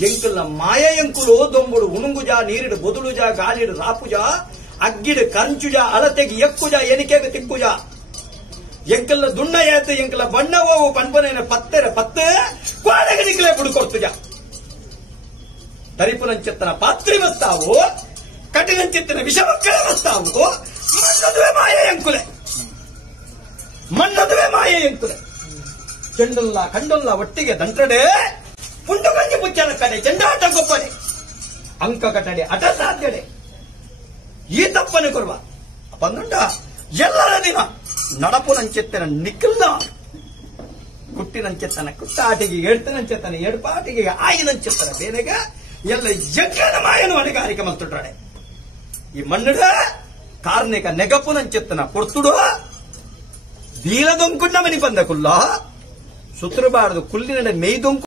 ಎಂಕುಲ ಮಾಯ ಎಂಕುಲು ದೊಂಬುಡು ಉಣುಂಗುಜ ನೀರಿಡು ಬೊದುಳುಜ ಗಾಳಿಡು ರಾಪುಜ ಅಗ್ಗಿಡು ಕಂಚುಜ ಅಳತೆಗೆ ಎಕ್ಕುಜ ಎನಿಕೆಗೆ ತಿಕ್ಕುಜ ಎಂಕಲ್ಲ ದುಣ್ಣ ಏತು ಎಂಕಲ ಬಣ್ಣವೋ ಪನ್ಪನೇನ ಪತ್ತೆರ ಪತ್ತೆ ಕ್ವಾಡಗ ನಿಕ್ಲೆ ಬುಡುಕೊಡ್ತುಜ ತರಿಪುನಂಚೆತ್ತನ ಪಾತ್ರಿ ವಸ್ತಾವು ಕಟಿನಂಚೆತ್ತನ ವಿಷಮಕ್ಕಳ ವಸ್ತಾವು ಮಣ್ಣದುವೆ ಮಾಯ ಎಂಕುಲೆ ಮಣ್ಣದುವೆ ಮಾಯ ಎಂಕುಲೆ ಚೆಂಡಲ್ಲ ಕಂಡಲ್ಲ ಒಟ್ಟಿಗೆ ದಂಟ್ರಡೆ ಪುಂಡು ಗಂಜಿ ಪುಚ್ಚನ ಕಡೆ ಚೆಂಡಾಟ ಗೊಪ್ಪನೆ ಅಂಕ ಕಟ್ಟಡೆ ಅಟ ಸಾಧ್ಯಡೆ ಈ ತಪ್ಪನೆ ಕೊರುವ ಪಂದುಂಡ ಎಲ್ಲರ ದಿನ ನಡಪುನಂಚೆತ್ತನ ನಿಕ್ಕಲ್ಲ ಕುಟ್ಟಿನಂಚೆತ್ತನ ಕುಟ್ಟಾಟಿಗೆ ಎಡ್ತನಂಚೆತ್ತನ ಎಡ್ಪಾಟಿಗೆ ಆಯಿನಂಚೆತ್ತನ ಬೇನೆಗೆ ಎಲ್ಲ ಯಜ್ಞನ ಮಾಯನು ಹೊಣೆಗಾರಿಕೆ ಮಲ್ತುಟ್ರಾಡೆ ಈ ಮಣ್ಣುಡ ಕಾರ್ಣಿಕ ನೆಗಪುನಂಚೆತ್ತನ ಕೊಡ್ತುಡು ಬೀಲದೊಂಕುಂಡ ಮನಿ ಬಂದ ಕುಲ್ಲ ಸುತ್ತರಬಾರದು ಕುಲ್ಲಿನ ಮೇಯ್ದೊಂಕು